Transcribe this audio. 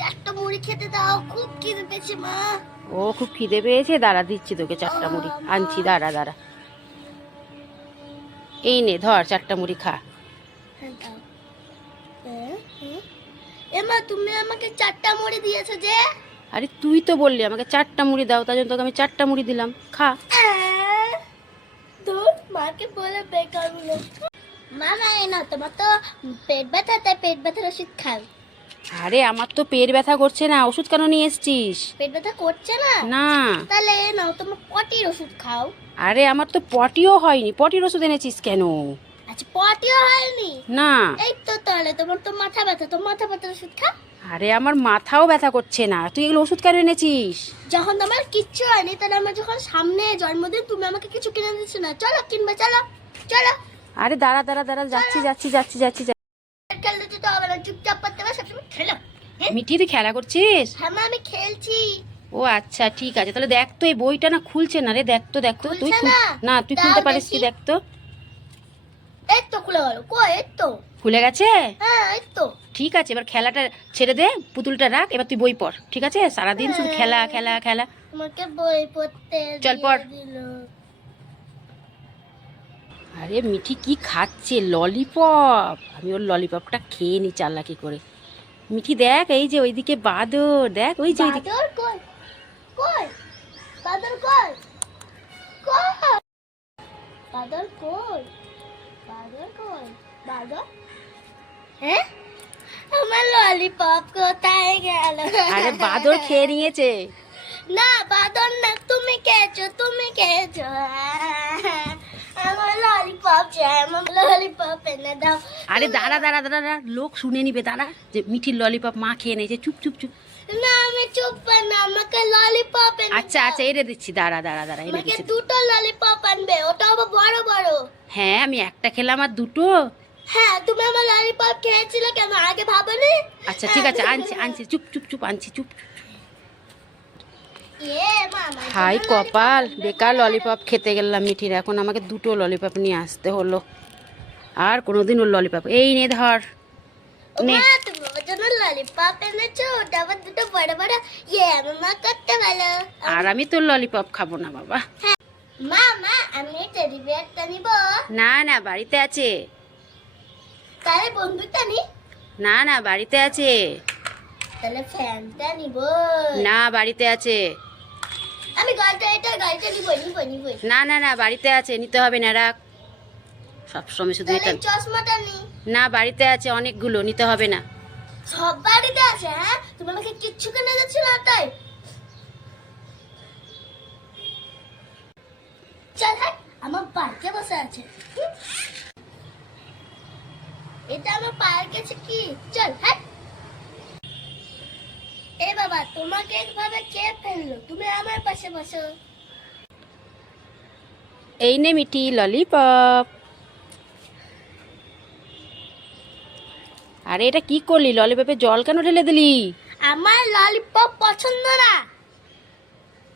চারটা মুড়ি খেতে দাও, খুব খিদে পেয়েছে মা। ও খুব খিদে পেয়েছে, দাঁড়া দিচ্ছি তোকে চারটা মুড়ি আনছি, দাঁড়া দাঁড়া। এই নে ধর চারটা মুড়ি খা। হ্যাঁ দাও। এমা তুমি আমাকে চারটা মুড়ি দিয়েছো যে? আরে তুই তো বললি আমাকে চারটা মুড়ি দাও, তার জন্য তোকে আমি চারটা মুড়ি দিলাম, খা। তোর মাকে বলে বেকার বলে। মা না এ না, তোমার তো পেট ব্যথা, তাই পেট ব্যথার ওষুধ খাও। আরে আমার তো পেট ব্যথা করছে না, ওষুধ কেন নিয়ে এসছিস? পেট ব্যথা করছে না? না। তাহলে এ নাও, তোমার পটির ওষুধ খাও। আরে আমার তো পটিও হয়নি, পটির ওষুধ এনেছিস কেন? আচ্ছা পটিও হয়নি? না। এই তো তাহলে তোমার তো মাথা ব্যথা, তো মাথা ব্যথার ওষুধ খাও। আরে আমার মাথাও ব্যথা করছে না, তুই এগুলো ওষুধ কেন এনেছিস? যখন তোমার কিচ্ছু হয়নি, তাহলে আমার যখন সামনে জন্মদিন, তুমি আমাকে কিছু কিনে দিচ্ছ না, চলো কিনবে, চলো চলো। আরে দাঁড়া দাঁড়া দাঁড়া, যাচ্ছি যাচ্ছি যাচ্ছি যাচ্ছি যাচ্ছি। খেলতে যেতে হবে না, চুপচাপ করতে হবে, সবসময় খেলো। মিঠি তুই খেলা করছিস? হ্যাঁ মা, আমি খেলছি। ও আচ্ছা ঠিক আছে, তাহলে দেখ তো এই বইটা না খুলছে না রে, দেখ তো দেখ তো তুই খুলছে না? না তুই দাও খুলতে পারিস কি, দেখি। দেখ তো। এই তো খুলে গেল, কই? এই তো। খুলে গেছে? হ্যাঁ এই তো। ঠিক আছে, এবার খেলাটা ছেড়ে দে, পুতুলটা রাখ, এবার তুই বই পড়, ঠিক আছে? সারাদিন শুধু খেলা খেলা খেলা। আমাকে বই পড়তে চল পড়। দিল। আরে মিঠি কি খাচ্ছে? ললিপপ। আমি ওর ললিপপটা খেয়ে নি চালাকি করে। মিঠি দেখ, এই যে ওইদিকে বাদর, দেখ ওই যে ওইদিকে। বাদর কই? কই? বাদর কই? কই? বাদর কই? বাদর কই? বাদর? হ্যাঁ? আমার ললিপপ কোথায় গেল? আরে বাদর খেয়ে নিয়েছে। না বাদর না, তুমি খেয়েছো, তুমি খেয়েছো। আমার ললিপপ চাই, আমার ললিপপ এনে দাও। আরে দাঁড়া দাঁড়া দাঁড়া দাঁড়া, লোক শুনে নিবে, দাঁড়া, যে মিঠির ললিপপ মা খেয়ে নিয়েছে, চুপ চুপ চুপ। না আমি চুপ না, আমাকে ললিপপ এনে আচ্ছা দাও। আচ্ছা এনে দিচ্ছি, দাঁড়া দাঁড়া দাঁড়া এনে আমাকে দিচ্ছি। দুটো ললিপপ আনবে, ওটা আবার বড় বড়। হ্যাঁ আমি একটা খেলাম আর দুটো। হ্যাঁ তুমি আমার ললিপপ খেয়েছিলে কেন, আগে ভাবনি? আচ্ছা ঠিক আছে, আনছি আনছি, চুপ চুপ চুপ, আনছি চুপ। মামা হাই কপাল, বেকার ললিপপ খেতে গেলাম মিঠির, এখন আমাকে দুটো ললিপপ নিয়ে আসতে হলো। আর কোনোদিন ওর ললিপপ, এই নে ধর নে। মা তুমি আমার জন্য ললিপপ এনেছো, ওটা আবার দুটো বড় বড়। মামা করতে ভালো। আর আমি তোর ললিপপ খাবো না বাবা। মা আমি টেডি বিয়ারটা নিব। না না বাড়িতে আছে। তাহলে বন্ধুটা নি। না না বাড়িতে আছে। তাহলে ফ্যানটা নিব। না বাড়িতে আছে। আমি গাড়িটা নিব। না না না বাড়িতে আছে, নিতে হবে না, রাখ। সবসময় শুধু এটা। তাহলে চশমাটা নি। না বাড়িতে আছে অনেকগুলো, নিতে হবে না। সব বাড়িতে আছে? হ্যাঁ তুমি আমাকে কিচ্ছু কিনে দিচ্ছ না তাই? চল হ্যাঁ, আমার পার্কে বসে আছে। এটা আমার পার্কে আছে কি? চল হ্যাঁ। এ বাবা, তোমাকে একভাবে কে ফেললো? তুমি আমার পাশে বসো। এই নে মিঠি ললিপপ। আরে এটা কি করলি? ললিপপে জল কেন ঢেলে দিলি? আমার ললিপপ পছন্দ না।